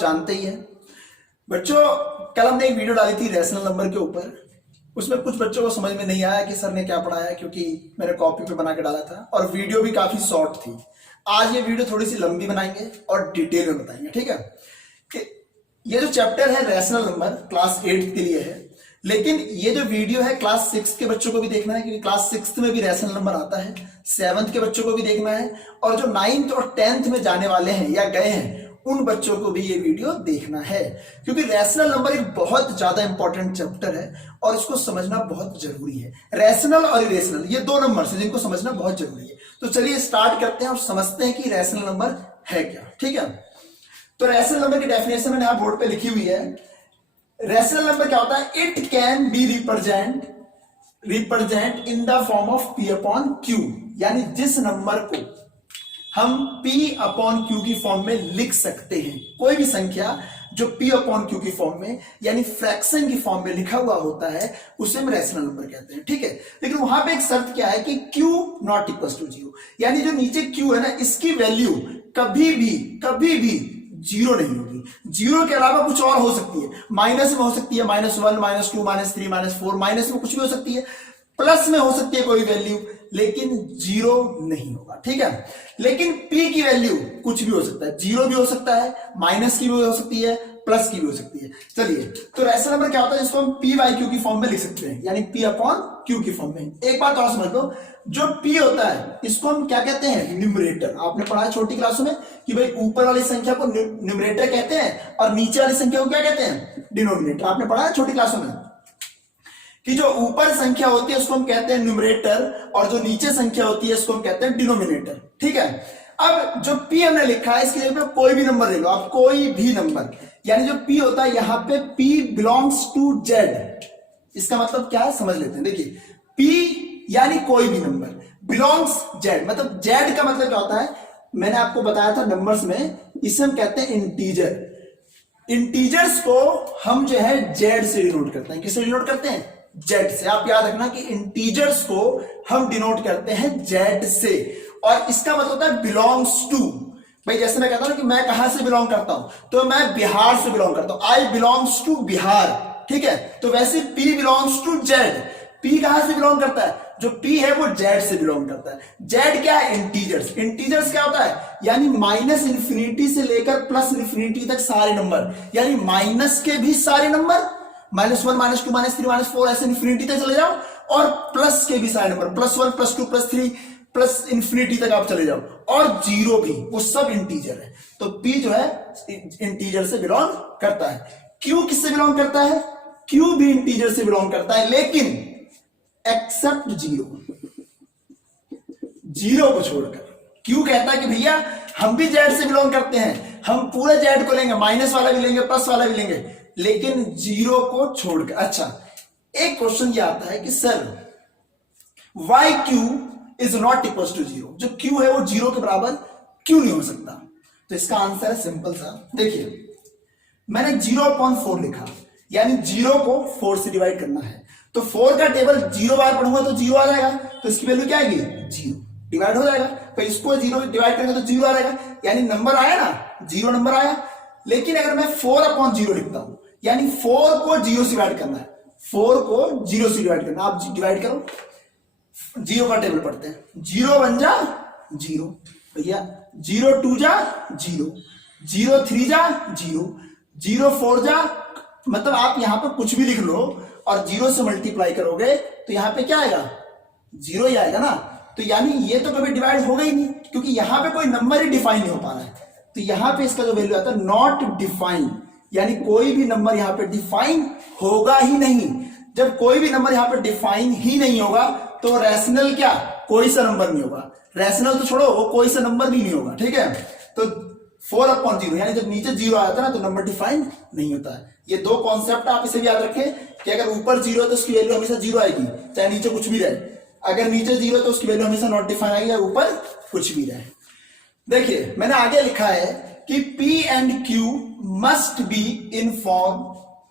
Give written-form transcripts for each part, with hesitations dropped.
जानते ही हैं बच्चों। कल हमने एक वीडियो डाली थी रैशनल नंबर के ऊपर, उसमें कुछ बच्चों को समझ में नहीं आया कि सर ने क्या पढ़ाया, क्योंकि मैंने कॉपी पे बना के डाला था और वीडियो भी काफी शॉर्ट थी। आज ये वीडियो थोड़ी सी लंबी बनाएंगे और डिटेल में बताएंगे, ठीक है। कि ये जो चैप्टर है रैशनल नंबर क्लास 8 के लिए है, लेकिन ये जो वीडियो है क्लास 6 के बच्चों को भी देखना है, क्योंकि क्लास 6 में भी रैशनल नंबर आता है, 7th के बच्चों को भी देखना है, और जो 9th और 10th में जाने वाले हैं या गए हैं उन बच्चों को भी ये वीडियो देखना है, क्योंकि रैशनल नंबर एक बहुत ज्यादा इंपॉर्टेंट चैप्टर है और इसको समझना बहुत जरूरी है। रैशनल और इरेशनल ये दो नंबर है जिनको समझना बहुत जरूरी है। तो चलिए स्टार्ट करते हैं और समझते हैं कि रैशनल नंबर है क्या, ठीक है। तो रैशनल नंबर की डेफिनेशन मैंने यहां बोर्ड पे लिखी हुई है। रैशनल नंबर क्या होता है? It can be represent in the form of P upon Q, यानी जिस नंबर को हम P अपॉन Q की फॉर्म में लिख सकते हैं, कोई भी संख्या जो P अपॉन Q की फॉर्म में यानी फ्रैक्शन की फॉर्म में लिखा हुआ होता है उसे हम रैशनल नंबर कहते हैं, ठीक है। लेकिन वहां पे एक शर्त क्या है कि Q नॉट इक्वल टू 0, यानी जो नीचे Q है ना, इसकी वैल्यू कभी भी जीरो नहीं होगी। जीरो के अलावा कुछ और हो सकती है, माइनस में हो सकती है, -1, -2, -3, -4, माइनस में कुछ भी हो सकती है, प्लस में हो सकती है कोई वैल्यू, लेकिन जीरो नहीं होगा, ठीक है। लेकिन P की वैल्यू कुछ भी हो सकता है, जीरो भी हो सकता है, माइनस की भी हो सकती है, प्लस की भी हो सकती है। चलिए, तो रैशनल नंबर क्या होता है? जिसको हम P बाई Q की फॉर्म में लिख सकते हैं, यानी P अपॉन Q की फॉर्म में। एक बात और समझ लो, जो P होता है इसको हम क्या कहते हैं? न्यूमरेटर। आपने पढ़ा है छोटी क्लासों में कि भाई ऊपर वाली संख्या को न्यूमरेटर कहते हैं और नीचे वाली संख्या को क्या कहते हैं? डिनोमिनेटर। आपने पढ़ा है छोटी क्लासों में कि जो ऊपर संख्या होती है उसको हम कहते हैं न्यूमरेटर और जो नीचे संख्या होती है उसको हम कहते हैं डिनोमिनेटर, ठीक है। अब जो P हमने लिखा है इसकी जगह पे कोई भी नंबर ले लो आप, कोई भी नंबर, यानी जो P होता है यहां पे P बिलोंग्स टू Z। इसका मतलब क्या है समझ लेते हैं। देखिए, P यानी कोई भी नंबर, बिलोंग्स Z, मतलब Z का मतलब क्या होता है? मैंने आपको बताया था नंबर्स में, इसे हम कहते हैं इंटीजर। इंटीजर्स को हम जो है Z से डिनोट करते हैं। किससे डिनोट करते हैं? Z से। आप याद रखना कि इंटीजर्स को हम डिनोट करते हैं Z से, और इसका मतलब होता है बिलोंग्स टू। भाई जैसे मैं कहता हूं कि मैं कहां से बिलोंग करता हूं, तो मैं बिहार से बिलोंग करता हूं, आई बिलोंग्स टू बिहार, ठीक है। तो वैसे P belongs to Z। P कहां से बिलोंग करता है? जो P है वो Z से बिलोंग करता है। Z क्या है? इंटीजर्स। इंटीजर्स क्या होता है? यानी -∞ से लेकर +∞ तक सारे नंबर, यानी माइनस के भी सारे नंबर, -1, -2, -3, -4 ऐसे इंफिनिटी तक चले जाओ, और प्लस के भी सारे नंबर, +1, +2, +3 +∞ तक आप चले जाओ, और जीरो भी, वो सब इंटीजर है। तो P जो है इंटीजर से बिलोंग करता है। Q किससे बिलोंग करता है? Q भी इंटीजर से बिलोंग करता है, लेकिन एक्सेप्ट जीरो को छोड़कर। Q कहता है कि भैया हम भी Z से बिलोंग करते हैं, हम पूरे Z को लेंगे, माइनस वाला भी लेंगे, प्लस वाला भी लेंगे, लेकिन जीरो को छोड़कर। अच्छा, एक क्वेश्चन ये आता है कि sir why Q is not equal to 0, जो Q है वो जीरो के बराबर क्यों नहीं हो सकता? तो इसका आंसर है सिंपल सा। देखिए, मैंने 0/4 लिखा, यानी जीरो को 4 से डिवाइड करना है, तो 4 का टेबल 0 बार पढ़ूंगा तो 0 आ जाएगा, तो इसकी वैल्यू क्या आएगी? 0 डिवाइड हो जाएगा। तो इसको 0 डिवाइड करेंगे तो 0 आ जाएगा, यानी नंबर आया ना, 0 नंबर आया। लेकिन अगर मैं 4/0 लिखता हूं, यानी 4 को 0 से डिवाइड करना है, 4 को 0 से डिवाइड करना, आप डिवाइड करो, 0 का टेबल पढ़ते हैं, 0 1 जा 0 भैया, 0 2 जा 0, 0 3 जा 0, 0 4 जा, मतलब आप यहां पर कुछ भी लिख लो और 0 से मल्टीप्लाई करोगे तो यहां पे क्या आएगा? 0 ही आएगा ना। तो यानी ये तो कभी डिवाइड होगा ही नहीं, क्योंकि यहां पे कोई नंबर ही डिफाइन नहीं हो पा रहा है। तो यहां पे इसका जो वैल्यू आता है नॉट डिफाइन, यानी कोई भी नंबर यहां पे डिफाइन होगा ही नहीं। जब कोई भी नंबर यहां पे डिफाइन ही नहीं होगा तो रैशनल क्या? कोई सा नंबर नहीं होगा। रैशनल तो छोड़ो, वो कोई सा नंबर भी नहीं होगा, ठीक है। तो 4/0, यानी जब नीचे 0 आता है ना तो नंबर डिफाइन नहीं होता है। ये दो कॉन्सेप्ट आप इसे भी याद रखें कि अगर ऊपर 0 है तो उसकी वैल्यू हमेशा 0 आएगी, चाहे नीचे कुछ भी रहे। अगर नीचे 0 है तो उसकी वैल्यू हमेशा नॉट डिफाइन आएगी, ऊपर कुछ भी रहे। देखिए, मैंने आगे लिखा है कि P and Q must be in form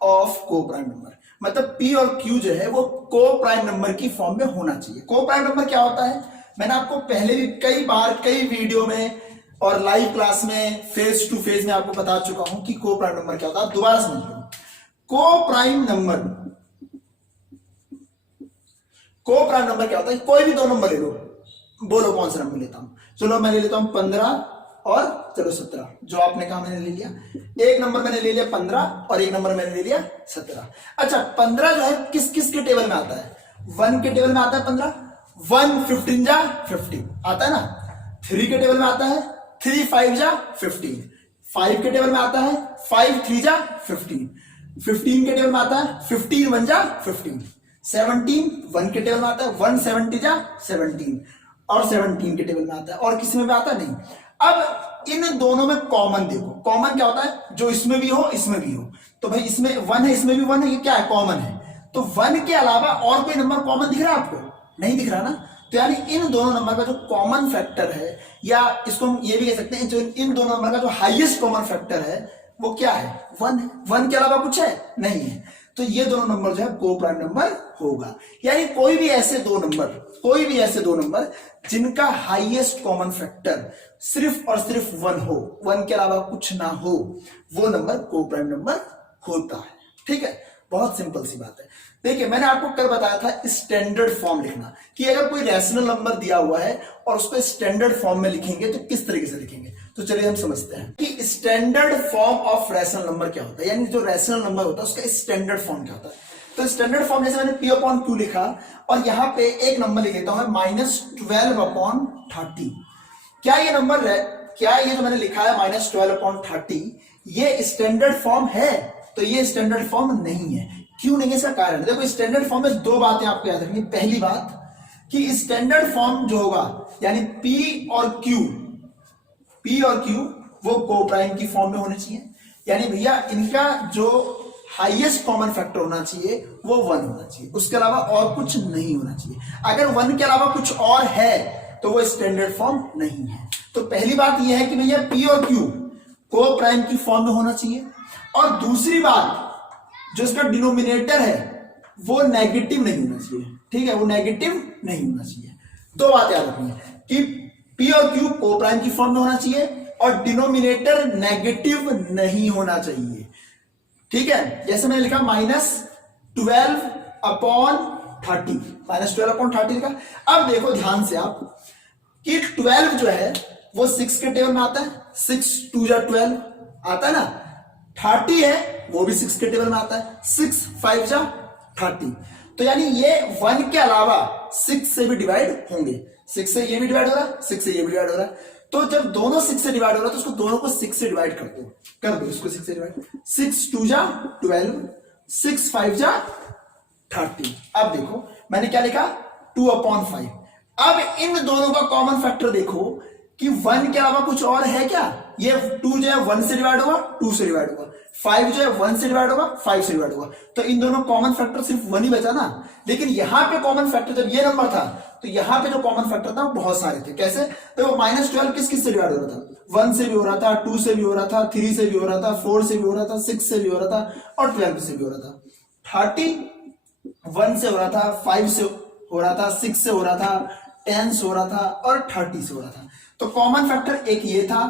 of को प्राइम नंबर, मतलब P और Q जो है वो को प्राइम नंबर की फॉर्म में होना चाहिए। को प्राइम नंबर क्या होता है? मैंने आपको पहले भी कई बार कई वीडियो में और लाइव क्लास में फेज टू फेज में आपको बता चुका हूं कि को प्राइम नंबर क्या होता है। दोबारा समझ लो, को प्राइम नंबर क्या होता है? कोई भी दो नंबर ले लो, बोलो कौन सा नंबर लेता हूं। चलो मैं ले लेता हूं 15 और चलो 17, जो आपने कहा मैंने ले लिया। एक नंबर मैंने ले लिया 15 और एक नंबर मैंने ले लिया 17। अच्छा 15 जो है किस किस के टेबल में आता है? 1 के टेबल में आता है 15, 1 15 जा 50 आता है ना। 3 के टेबल में आता है 3 5 जा 15, 5 के टेबल में आता है 5 3 जा 15, 15 के टेबल में आता है 15 1 जा 15, 17 1 के टेबल में आता है 1 70 जा 17 और 17 के टेबल में आता है। और किसी में भी आता नहीं। अब इन दोनों में कॉमन देखो, कॉमन क्या होता है? जो इसमें भी हो इसमें भी हो। तो भाई इसमें 1 है इसमें भी 1 है, ये क्या है? कॉमन है। तो 1 के अलावा और कोई नंबर कॉमन दिख रहा है आपको? नहीं दिख रहा ना। तो यानी इन दोनों नंबर का जो कॉमन फैक्टर है, या इसको हम ये भी कह सकते हैं जो इन दोनों नंबर का जो हाईएस्ट कॉमन फैक्टर है वो क्या है? 1 है। 1 के अलावा कुछ है? नहीं है। तो ये दोनों नंबर जो है को प्राइम नंबर होगा। यानी कोई भी ऐसे दो नंबर जिनका हाईएस्ट कॉमन फैक्टर सिर्फ और सिर्फ 1 हो, 1 के अलावा कुछ ना हो, वो नंबर को प्राइम नंबर होता है। ठीक है, बहुत सिंपल सी बात है। देखिए मैंने आपको कल बताया था स्टैंडर्ड फॉर्म लिखना, कि अगर कोई रैशनल नंबर दिया हुआ है और उसको स्टैंडर्ड फॉर्म में लिखेंगे तो किस तरीके से लिखेंगे। तो चलिए हम समझते हैं कि standard form of rational number क्या होता है, यानी जो रैशनल नंबर होता है उसका स्टैंडर्ड फॉर्म क्या होता है। तो स्टैंडर्ड फॉर्म जैसे मैंने p अपॉन q लिखा और यहां पे एक नंबर लिख देता हूं -12 अपॉन 30। क्या ये नंबर है, क्या ये जो मैंने लिखा है -12 अपॉन 30 ये स्टैंडर्ड फॉर्म है? तो ये स्टैंडर्ड फॉर्म नहीं है। क्यों नहीं है? इसका कारण देखो, स्टैंडर्ड फॉर्म में दो बातें आपको याद रखनी। पहली बात कि स्टैंडर्ड फॉर्म जो होगा यानी p और q वो को प्राइम की फॉर्म में होने चाहिए। यानी भैया इनका जो हाईएस्ट कॉमन फैक्टर होना चाहिए वो 1 होना चाहिए, उसके अलावा और कुछ नहीं होना चाहिए। अगर 1 के अलावा कुछ और है तो वो स्टैंडर्ड फॉर्म नहीं है। तो पहली बात ये है कि भैया p और q को प्राइम की फॉर्म में होना चाहिए। और दूसरी बात, जो इसका डिनोमिनेटर है वो नेगेटिव नहीं होना चाहिए। ठीक है, वो नेगेटिव नहीं होना चाहिए। दो बात याद रखनी है कि p और q को प्राइम की फॉर्म में होना चाहिए और डिनोमिनेटर नेगेटिव नहीं होना चाहिए। ठीक है, जैसे मैंने लिखा -12 अपॉन 30, -12 अपॉन 30 लिखा। अब देखो ध्यान से आप कि 12 जो है वो 6 के टेबल में आता है, 6 2 जा 12 आता है ना। 30 है वो भी 6 के टेबल में आता है, 6 5 जा 30। तो यानी ये 1 के अलावा 6 से भी डिवाइड होंगे। 6 से ये भी डिवाइड हो रहा है, 6 से ये भी डिवाइड हो रहा है। तो जब दोनों 6 से डिवाइड हो रहा है तो उसको दोनों को 6 से डिवाइड कर दो इसको 6 से डिवाइड। 6 2 जा 12, 6 5 जा 30। अब देखो मैंने क्या लिखा 2 अपॉन 5। अब इन दोनों का कॉमन फैक्टर देखो कि 1 के अलावा कुछ और है क्या। ये 2 जो है 1 से डिवाइड होगा, 2 से डिवाइड होगा। 5 जो है 1 से डिवाइड होगा, 5 से डिवाइड होगा। तो इन दोनों कॉमन फैक्टर सिर्फ 1 ही बचा ना। लेकिन यहां पे कॉमन फैक्टर जब ये नंबर था तो यहां पे जो कॉमन फैक्टर था वो बहुत सारे थे। कैसे? तो -12 किस किस से डिवाइड हो रहा था? 1 से भी हो रहा था, 2 से भी हो रहा था, 3 से भी हो रहा था, 4 से भी हो रहा था, 6 से भी हो रहा था और 12 से भी हो रहा था। 30 1 से हो रहा था, 5 से हो रहा था, 6 से हो रहा था, 10 से हो रहा था और 30 से हो रहा था। तो कॉमन फैक्टर एक ये था।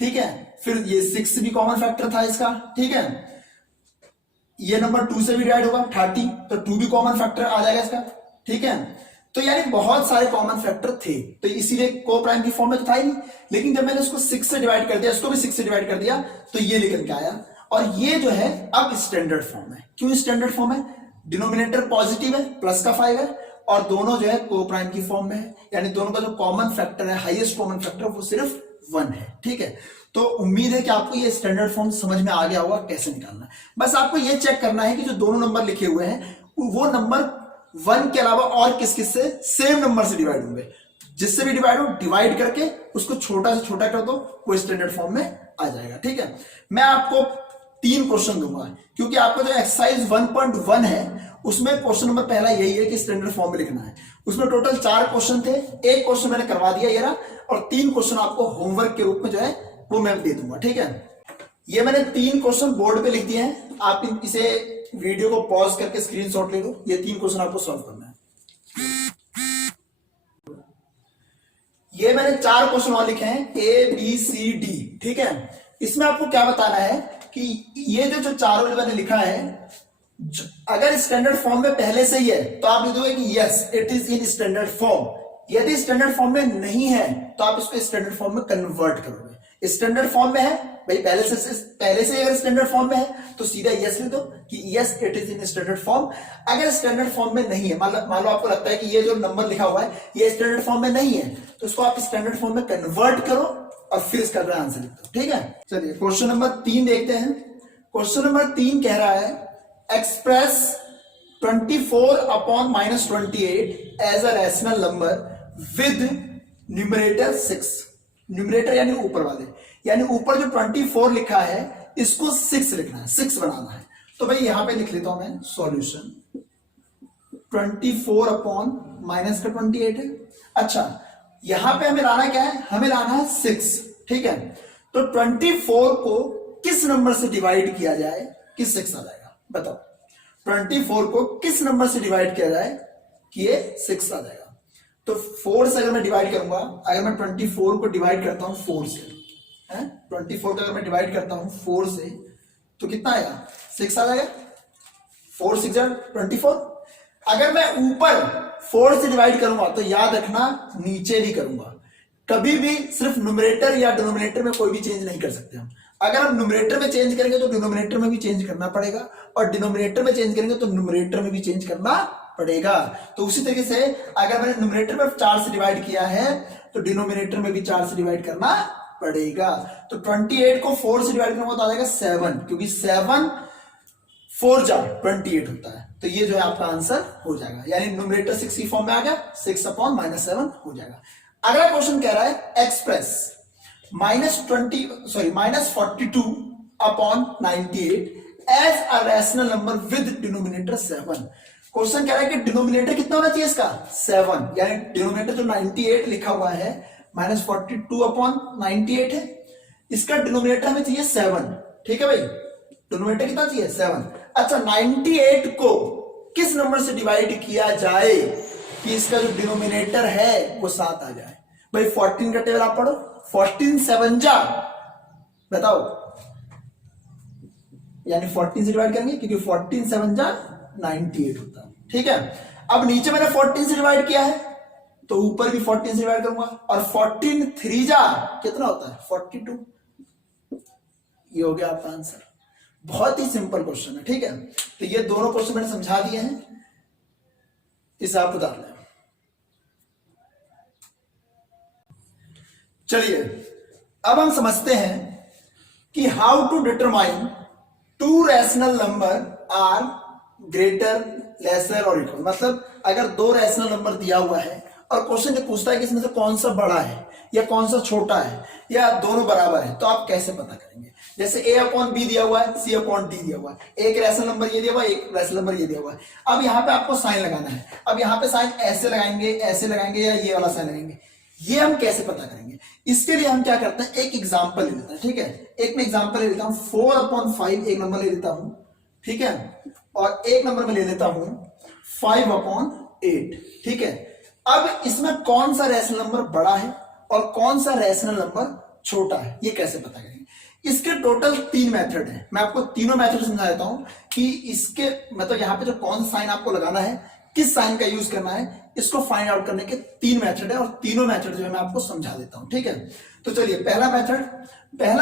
ठीक है, फिर ये 6 भी कॉमन फैक्टर था इसका। ठीक है, ये नंबर 2 से भी डिवाइड होगा 30, तो 2 भी कॉमन फैक्टर आ जाएगा इसका। ठीक है, तो यानी बहुत सारे कॉमन फैक्टर थे, तो इसीलिए को प्राइम की फॉर्म में तो था ही नहीं। लेकिन जब मैंने उसको 6 से डिवाइड कर दिया, इसको भी 6 से डिवाइड कर दिया, तो ये निकल के आया। और ये जो है अब स्टैंडर्ड फॉर्म है। क्यों स्टैंडर्ड फॉर्म है? डिनोमिनेटर पॉजिटिव है, प्लस का 5 है और दोनों जो है को प्राइम की फॉर्म में है। यानी दोनों का जो कॉमन फैक्टर है, हाईएस्ट कॉमन फैक्टर, वो सिर्फ 1 है। ठीक है, तो उम्मीद है कि आपको ये स्टैंडर्ड फॉर्म समझ में आ गया होगा कैसे निकालना है। बस आपको ये चेक करना है कि जो दोनों नंबर लिखे हुए हैं वो नंबर 1 के अलावा और किस किस से सेम नंबर से डिवाइड होंगे। जिससे भी डिवाइड हो, डिवाइड करके उसको छोटा से छोटा कर दो, वो स्टैंडर्ड फॉर्म में आ जाएगा। ठीक है, मैं आपको 3 क्वेश्चन दूंगा क्योंकि आपको जो एक्सरसाइज 1.1 है उसमें क्वेश्चन नंबर पहला यही है कि स्टैंडर्ड फॉर्म में लिखना है। उसमें टोटल 4 क्वेश्चन थे, एक क्वेश्चन मैंने करवा दिया ये रहा, और 3 क्वेश्चन आपको होमवर्क के रूप में जो है वो मैं दे दूंगा। ठीक है, ये मैंने 3 क्वेश्चन बोर्ड पे लिख दिए हैं। आप इसे वीडियो को पॉज करके स्क्रीनशॉट ले लो। ये 3 क्वेश्चन आपको सॉल्व करना है। ये मैंने 4 क्वेश्चन और लिखे हैं ए बी सी डी, ठीक है। इसमें आपको क्या बताना है कि ये जो चारों मैंने लिखा है, अगर स्टैंडर्ड फॉर्म में पहले से ही है तो आप लिख दोगे कि yes it is in standard form. यदि स्टैंडर्ड फॉर्म में नहीं है तो आप इसको स्टैंडर्ड फॉर्म में कन्वर्ट करोगे। स्टैंडर्ड फॉर्म में है भाई, पहले से अगर स्टैंडर्ड फॉर्म में है तो सीधा यस लिख दो कि yes it is in standard form. अगर स्टैंडर्ड फॉर्म में नहीं है, मान लो आपको लगता है कि ये जो नंबर लिखा हुआ है ये स्टैंडर्ड फॉर्म में नहीं है, तो इसको आप स्टैंडर्ड फॉर्म में कन्वर्ट करो और फिर इसका आंसर लिख दो, ठीक है। चलिए क्वेश्चन नंबर 3 देखते हैं। क्वेश्चन नंबर 3 कह रहा है express 24 upon -28 as a rational number with numerator 6। Numerator यानी ऊपर वाले, यानी ऊपर जो 24 लिखा है इसको 6 लिखना है, 6 बनाना है। तो भाई यहां पे लिख लेता हूं मैं सॉल्यूशन 24 अपॉन -28 है। अच्छा, यहां पे हमें लाना क्या है, हमें लाना है 6, ठीक है। तो 24 को किस नंबर से डिवाइड किया जाए कि 6 आ जाएगा, बताओ। 24 को किस नंबर से डिवाइड किया जाए कि ये 6 आ जाएगा। तो 4 से अगर मैं डिवाइड करूंगा, अगर मैं 24 को डिवाइड करता हूं 4 से, 24 को अगर मैं डिवाइड करता हूं 4 से तो कितना आएगा, 6 आ जाएगा। 4 6 24। अगर मैं ऊपर 4 से डिवाइड करूंगा तो याद रखना नीचे भी करूंगा, कभी भी सिर्फ न्यूमरेटर या डिनोमिनेटर में कोई भी चेंज नहीं कर सकते हम। अगर हम न्यूमरेटर में चेंज करेंगे तो डिनोमिनेटर में भी चेंज करना पड़ेगा, और डिनोमिनेटर में चेंज करेंगे तो न्यूमरेटर में भी चेंज करना पड़ेगा। तो उसी तरीके से अगर मैंने न्यूमरेटर में 4 से डिवाइड किया है तो डिनोमिनेटर में भी 4 से डिवाइड करना पड़ेगा। तो 28 को 4 से डिवाइड करूंगा तो आ जाएगा 7, क्योंकि 7 4 जा 28 होता है। तो ये जो है आपका आंसर हो जाएगा, यानी न्यूमरेटर 6 की फॉर्म में आ गया, 6 अपॉन -7 हो जाएगा। अगला क्वेश्चन कह रहा है express -42 upon 98 as a rational number with denominator 7। Question कह रहा है कि डिनोमिनेटर कितना होना चाहिए इसका, 7, यानी डिनोमिनेटर जो 98 लिखा हुआ है -42 अपॉन 98 है, इसका डिनोमिनेटर हमें चाहिए 7, ठीक है भाई। डिनोमिनेटर कितना चाहिए, 7। अच्छा, 98 को किस नंबर से डिवाइड किया जाए कि इसका जो डिनोमिनेटर है वो 7 आ जाए। भाई 14 का टेबल आप पढ़ो, 14 7 जा, बताओ, यानी 14 से डिवाइड करेंगे क्योंकि 14 7 जा 98 होता है, ठीक है। अब नीचे मैंने 14 से डिवाइड किया है तो ऊपर भी 14 से डिवाइड करूंगा, और 14 3 जा कितना होता है, 42। ये हो गया आपका आंसर। बहुत ही सिंपल क्वेश्चन है, ठीक है। तो ये दोनों क्वेश्चन मैंने समझा दिए हैं, इसे आप उतार लें। चलिए अब हम समझते हैं कि how to determine 2 rational number are greater lesser और इक्वल। मतलब अगर 2 रैशनल नंबर दिया हुआ है और क्वेश्चन ये पूछता है कि इसमें से कौन सा बड़ा है या कौन सा छोटा है या दोनों बराबर है, तो आप कैसे पता करेंगे। जैसे a अपॉन बी दिया हुआ है, c अपॉन डी दिया हुआ है, एक रैशनल नंबर ये दिया हुआ है, एक रैशनल नंबर ये दिया हुआ है। अब यहाँ पे आपको साइन लगाना है। अब यहाँ पे साइन ऐसे लगाएंगे या ये वाला साइन लगाएंगे, ये हम कैसे पता करेंगे। इसके लिए हम क्या करते हैं, एक एग्जाम्पल ले लेते हैं, ठीक है। एक मैं एग्जाम्पल ले लेता हूं 4/5 एक नंबर ले लेता हूं, ठीक है, और एक नंबर में ले लेता हूं 5/8, ठीक है। अब इसमें कौन सा रैशनल नंबर बड़ा है और कौन सा रैशनल नंबर छोटा है, ये कैसे पता करेंगे। इसके टोटल 3 मेथड है, मैं आपको तीनों मेथड समझा देता हूं कि इसके मतलब यहाँ पे जो कौन सा साइन आपको लगाना है, किस साइन का यूज करना है, इसको फाइंड आउट करने के 3 मेथड है, और तीनों मेथड जो है मैं आपको समझा देता हूं, ठीक है। तो चलिए पहला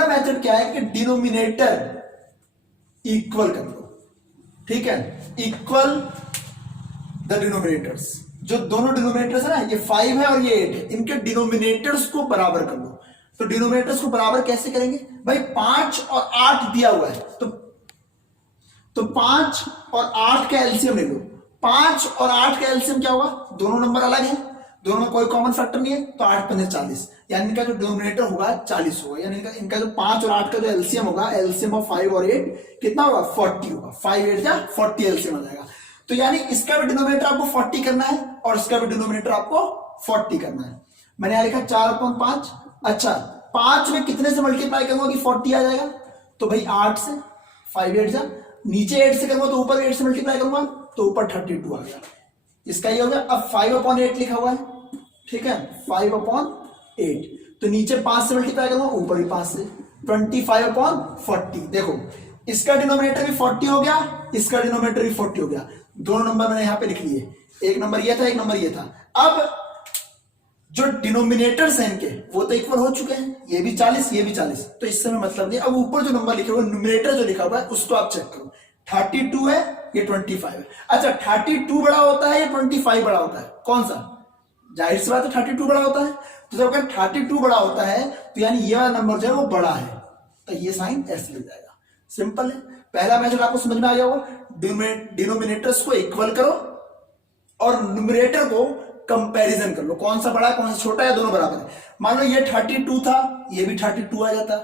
मेथड क्या है कि डिनोमिनेटर इक्वल कर लो, ठीक है। इक्वल द डिनोमिनेटर्स, जो दोनों डिनोमिनेटर्स है ना, ये 5 है और ये 8 है, इनके डिनोमिनेटर्स को बराबर कर लो। तो डिनोमिनेटर्स को बराबर कैसे करेंगे भाई, 5 और 8 दिया हुआ है तो 5 और 8 का एलसीएम ले लो। 5 और 8 का एलसीएम क्या होगा, दोनों नंबर अलग है, दोनों में कोई कॉमन फैक्टर नहीं है, तो 8 5 40, यानी इनका जो डिनोमिनेटर होगा 40 होगा, यानी इनका जो 5 और 8 का जो एलसीएम होगा, एलसीएम ऑफ 5 और 8 कितना होगा, 40 होगा। 5 8 जा 40 एलसीएम आ जाएगा। तो यानी इसका भी डिनोमिनेटर आपको 40 करना है और इसका भी डिनोमिनेटर आपको 40 करना है। मैंने यहां लिखा 4/5। अच्छा, 5 में कितने से मल्टीप्लाई करूंगा कि 40 आ जाएगा, तो भाई 8 से, 5 8 जा, नीचे 8 से करूंगा तो ऊपर 8 से मल्टीप्लाई करूंगा तो ऊपर 32 आ गया, इसका ये हो गया। अब 5/8 लिखा हुआ है, ठीक है, 5/8 8। तो नीचे 5 से मल्टीप्लाई करूंगा, ऊपर भी 5 से, 25/40। देखो इसका डिनोमिनेटर भी 40 हो गया, इसका डिनोमिनेटर भी 40 हो गया। दोनों नंबर मैंने यहां पे लिख लिए, एक नंबर ये था, एक नंबर ये था। अब जो डिनोमिनेटर्स हैं इनके वो तो इक्वल हो चुके हैं, ये भी 40 ये भी 40, तो इससे में मतलब नहीं। अब ऊपर जो नंबर लिखे हुए न्यूमरेटर जो लिखा हुआ है उसको आप चेक करो, 32 है ये 25 है। अच्छा 32 बड़ा होता है या 25 बड़ा होता है, कौन सा? जाहिर सी बात है 32 बड़ा होता है। तो जब अगर 32 बड़ा होता है तो यानी ये वाला नंबर जो है वो बड़ा है, तो ये साइन ऐसे लग जाएगा। सिंपल है। पहला मेथड आपको समझ में आ गया होगा, डिनोमिनेटर्स को इक्वल करो और न्यूमरेटर को कंपैरिजन कर लो, कौन सा बड़ा है कौन सा छोटा है, दोनों बराबर है। मान लो ये 32 था, ये भी 32 आ जाता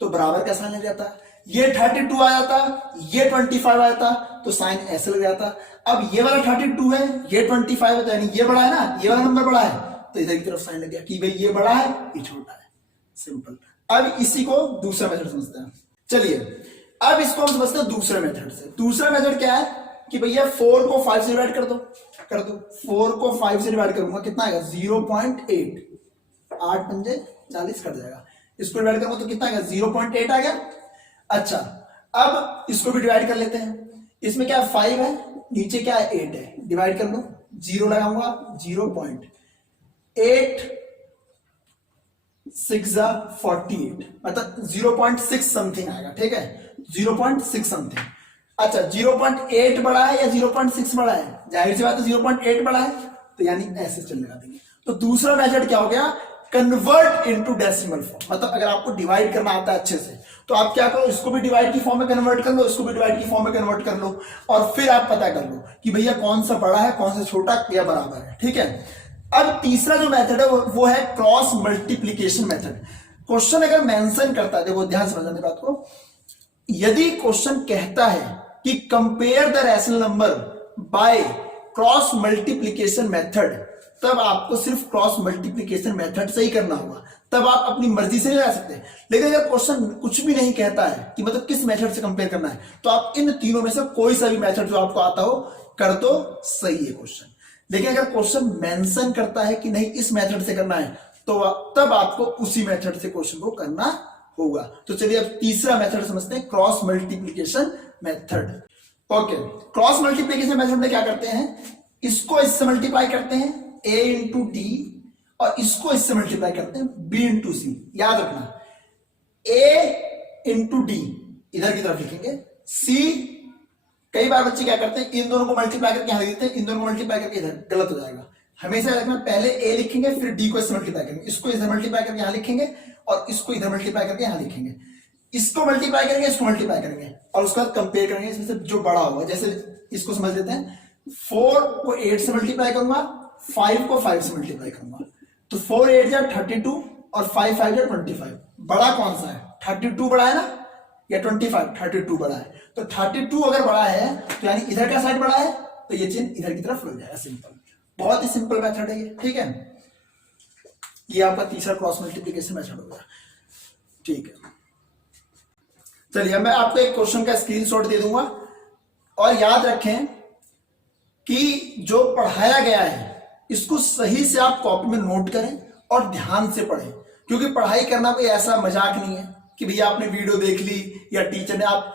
तो बराबर का साइन लग जाता। ये 32 आ जाता, ये 25 आ जाता तो साइन ऐसे लग जाता। अब ये वाला 32 है, ये 25 है, तो यानी ये बड़ा है ना, ये वाला नंबर बड़ा है, तो इधर की तरफ साइन लग गया कि भाई ये बड़ा है ये छोटा है। सिंपल। अब इसी को दूसरा मेथड समझते हैं। चलिए अब इसको हम समझते हैं दूसरे मेथड से। दूसरा मेथड क्या है कि भैया 4 को 5 से डिवाइड कर दो, 4 को 5 से डिवाइड करूंगा कितना आएगा 0.8, 8 पंजे 40 कट जाएगा। इसको डिवाइड करूंगा तो कितना आएगा 0.8 आ गया। अच्छा अब इसको भी डिवाइड कर लेते हैं। इसमें क्या 5 है, नीचे क्या है 8 है, डिवाइड कर लो, 0 लगाऊंगा 0.8 6 48 मतलब 0.6 समथिंग आएगा। ठीक है 0.6 समथिंग। अच्छा 0.8 बड़ा है या 0.6 बड़ा है, जाहिर सी बात है 0.8 बड़ा है, तो यानी ऐसे चलने लगा देंगे। तो दूसरा मेथड क्या हो गया, कन्वर्ट इनटू डेसिमल फॉर्म। मतलब अगर आपको डिवाइड करना आता है अच्छे से तो आप क्या करो, इसको भी डिवाइड की फॉर्म में कन्वर्ट कर लो, इसको भी डिवाइड की फॉर्म में कन्वर्ट कर लो, और फिर आप पता कर लो कि भैया कौन सा बड़ा है कौन सा छोटा या बराबर है। ठीक है। अब तीसरा जो मेथड है वो है क्रॉस मल्टीप्लीकेशन मेथड। क्वेश्चन अगर मेंशन करता है, देखो ध्यान समझना बात को, यदि क्वेश्चन कहता है कि compare the rational number by cross multiplication method, तब आपको सिर्फ क्रॉस मल्टीप्लीकेशन मेथड से ही करना होगा, तब आप अपनी मर्जी से नहीं ला सकते। लेकिन अगर क्वेश्चन कुछ भी नहीं कहता है कि मतलब किस मेथड से कंपेयर करना है, तो आप इन तीनों में से कोई सा भी मेथड जो आपको आता हो कर दो, सही है क्वेश्चन। लेकिन अगर क्वेश्चन मेंशन करता है कि नहीं इस मेथड से करना है, तो तब आपको उसी मेथड से क्वेश्चन को करना होगा। तो चलिए अब तीसरा मेथड समझते हैं, cross multiplication method. Okay, cross multiplication method में क्या करते हैं, इसको इससे मल्टीप्लाई करते हैं a इंटू डी, और इसको इससे मल्टीप्लाई करते हैं b इंटू सी। याद रखना a इंटू डी इधर की तरफ लिखेंगे, c कई बार बच्चे क्या करते हैं इन दोनों को मल्टीप्लाई करके यहां लिख देते हैं, इन दोनों को मल्टीप्लाई करके इधर, गलत हो जाएगा। हमेशा रखना पहले a लिखेंगे फिर d को इससे मल्टीप्लाई करेंगे, इसको इधर मल्टीप्लाई करके यहां लिखेंगे और इसको इधर मल्टीप्लाई करके यहां लिखेंगे, इसको मल्टीप्लाई करेंगे इसको मल्टीप्लाई करेंगे और उसके बाद कंपेयर करेंगे इसमें से जो बड़ा होगा। जैसे इसको समझ लेते हैं, 4 को 8 से मल्टीप्लाई करूंगा, 5 को 5 से मल्टीप्लाई करूंगा, तो 4 8 जा 32 और 5 5 जा 25। बड़ा कौन सा है, 32 बड़ा है ना या 25? 32 बड़ा है। तो 32 अगर बड़ा है तो यानी इधर का साइड बड़ा है, तो ये चिन्ह इधर की तरफ लग जाएगा। सिंपल, बहुत ही सिंपल मेथड है ये। ठीक है, ये आपका तीसरा क्रॉस मल्टीप्लिकेशन मेथड हो गया। ठीक है, चलिए मैं आपको एक क्वेश्चन का स्क्रीनशॉट दे दूंगा, और याद रखें कि जो पढ़ाया गया है इसको सही से आप कॉपी में नोट करें और ध्यान से पढ़ें, क्योंकि पढ़ाई करना कोई ऐसा मजाक नहीं है कि भैया आपने वीडियो देख ली या टीचर ने, आप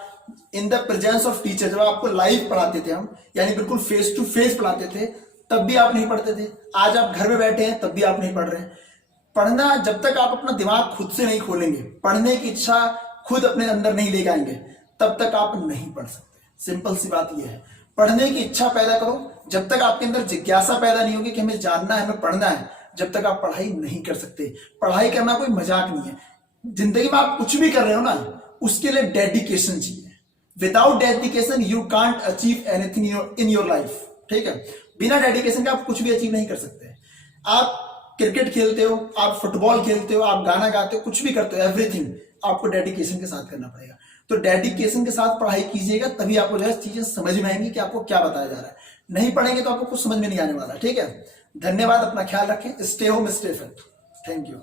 in the presence of teacher, जब आपको लाइव पढ़ाते थे हम, यानी बिल्कुल फेस टू फेस पढ़ाते थे, तब भी आप नहीं पढ़ते थे। आज आप घर में बैठे हैं तब भी आप नहीं पढ़ रहे हैं। पढ़ना, जब तक आप अपना दिमाग खुद से नहीं खोलेंगे, पढ़ने की इच्छा खुद अपने अंदर नहीं लेकर आएंगे, तब तक आप नहीं पढ़ सकते। सिंपल सी बात यह है, पढ़ने की इच्छा पैदा करो। जब तक आपके अंदर जिज्ञासा पैदा नहीं होगी कि हमें जानना है हमें पढ़ना है, जब तक आप पढ़ाई नहीं कर सकते। पढ़ाई करना कोई मजाक नहीं है। जिंदगी में आप कुछ भी कर रहे हो ना, उसके लिए डेडिकेशन चाहिए। Without dedication you can't achieve anything in your life. ठीक है, बिना डेडिकेशन के आप कुछ भी अचीव नहीं कर सकते। आप क्रिकेट खेलते हो, आप फुटबॉल खेलते हो, आप गाना गाते हो, कुछ भी करते हो, एवरीथिंग आपको डेडिकेशन के साथ करना पड़ेगा। तो डेडिकेशन के साथ पढ़ाई कीजिएगा, तभी आपको जो है चीजें समझ में आएंगी कि आपको क्या बताया जा रहा है। नहीं पढ़ेंगे तो आपको कुछ समझ में नहीं आने वाला। ठीक है, धन्यवाद, अपना ख्याल रखें, stay home stay fit. Thank you.